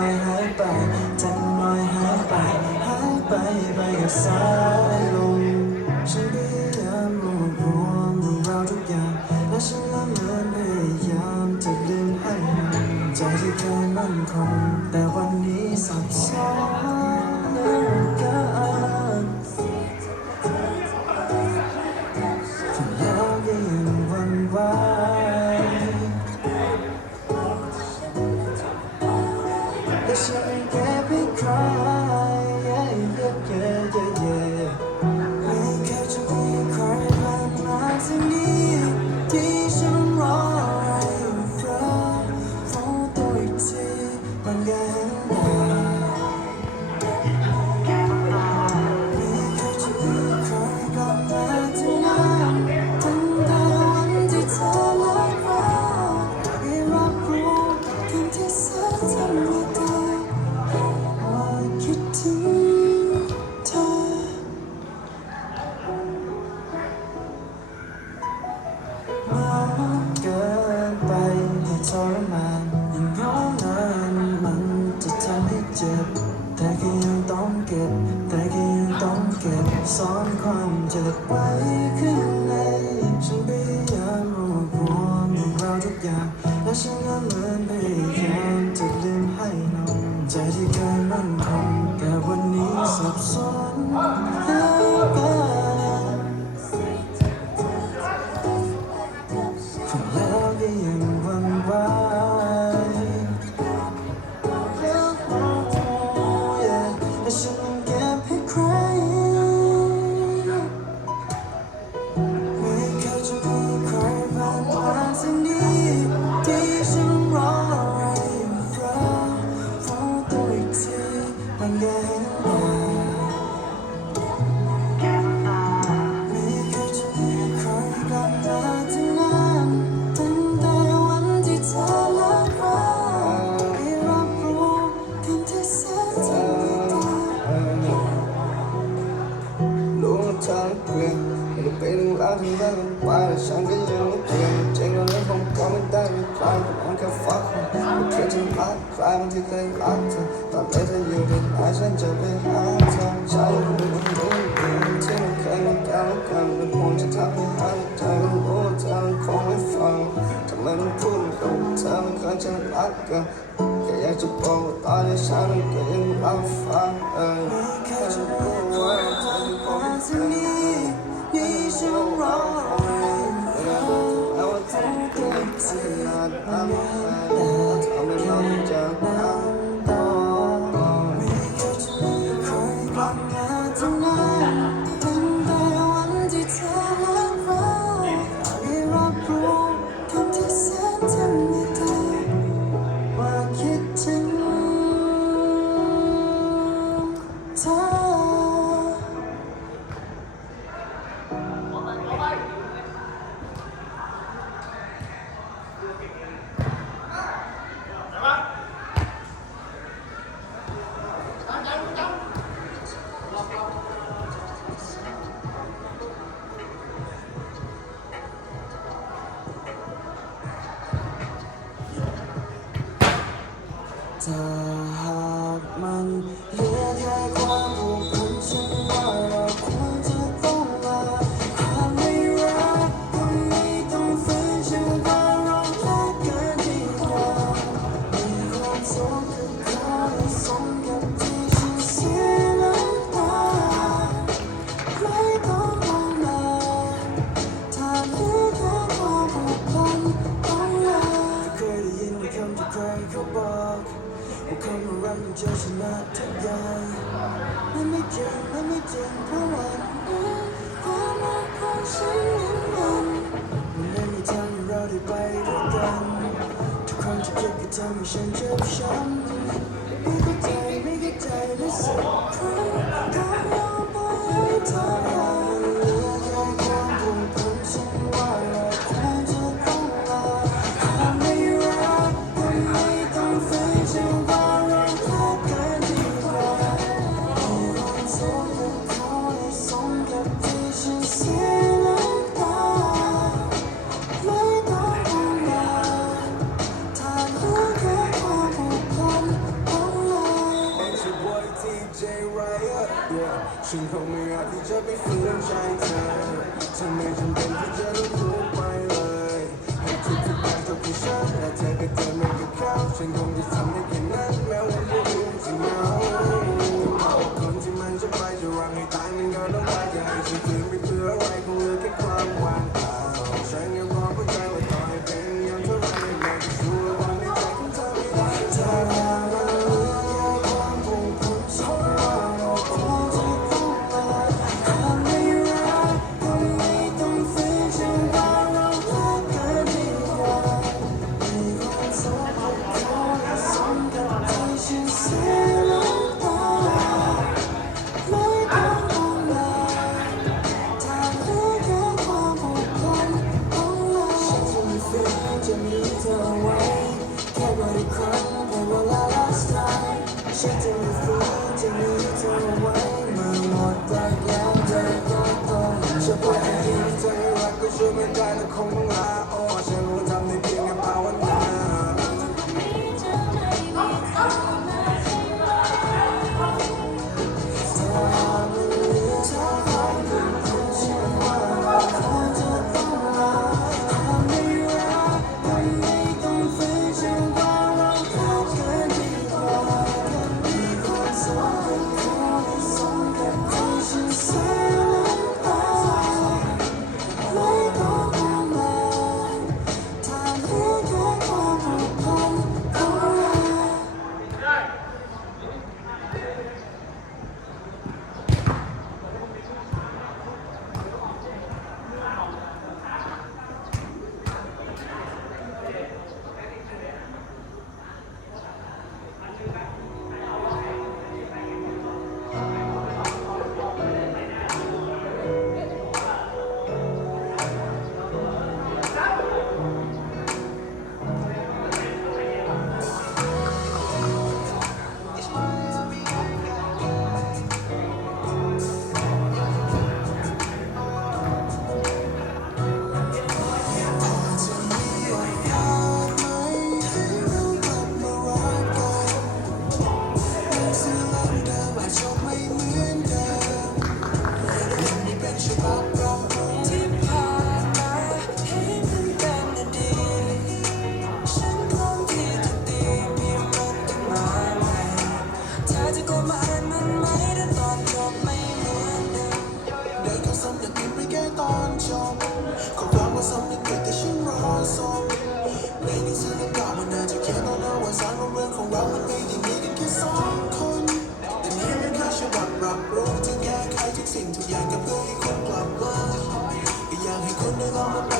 อยหายไปจันน้อยหายไปหายไปไปกับสายลมชีวิต ไปข้างในฉันพยายามรวบรวมเรื่อาทุกอย่างและฉันก็ my. ไม่คลายก็มองแค่ฟักไม่เคยจะรักใครมันที่เคยรักเธอตอนนี้เธออยู่ที่ไหนฉันจะไปหาเธอใช่หรือไม่รู้ที่มันเคยมาแก้วกันเป็นห่วงจะทำให้หายใจมันรู้ว่าเธอคงไม่ฟังทำไมต้องพูดกับเธอไม่เคยจะรักกันแค่อยากจะบอกว่าตอนนี้ฉันก็ยังรับฟังเออแค่จะรู้ว่าเธอคงไม่ฟัง 啊 ถ้าหากมัน Take your time, listen. Come on, boy, time. the